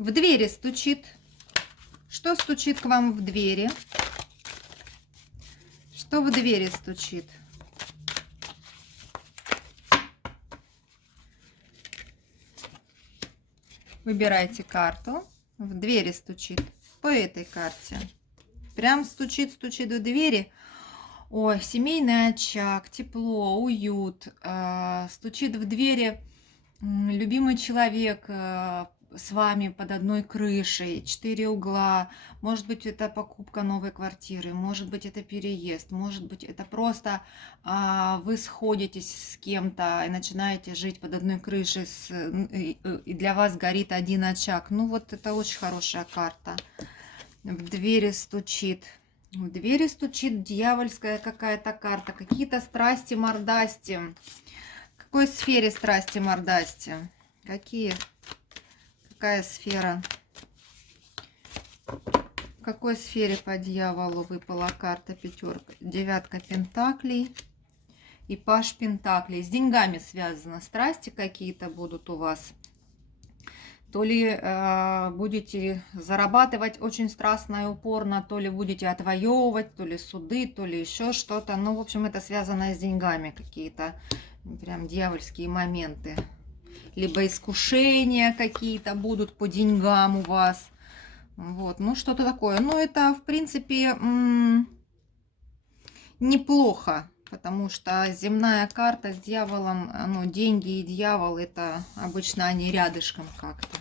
В двери стучит. Что стучит к вам в двери? Что в двери стучит? Выбирайте карту. В двери стучит. По этой карте. Прям стучит, стучит в двери. Ой, семейный очаг, тепло, уют. Стучит в двери любимый человек с вами под одной крышей, 4 угла. Может быть, это покупка новой квартиры, может быть, это переезд, может быть, это просто вы сходитесь с кем-то и начинаете жить под одной крышей, и для вас горит один очаг. Ну вот это очень хорошая карта. В двери стучит. В двери стучит дьявольская какая-то карта. Какие-то страсти, мордасти. В какой сфере страсти, мордасти? Какие? Какая сфера? В какой сфере по дьяволу выпала карта пятерка? Девятка пентаклей и паж пентаклей. С деньгами связано. Страсти какие-то будут у вас. То ли будете зарабатывать очень страстно и упорно, то ли будете отвоевывать, то ли суды, то ли еще что-то. Ну, в общем, это связано с деньгами, какие-то прям дьявольские моменты. Либо искушения какие-то будут по деньгам у вас. Вот, ну, что-то такое. Но это, в принципе, неплохо. Потому что земная карта с дьяволом, ну, деньги и дьявол, это обычно они рядышком как-то.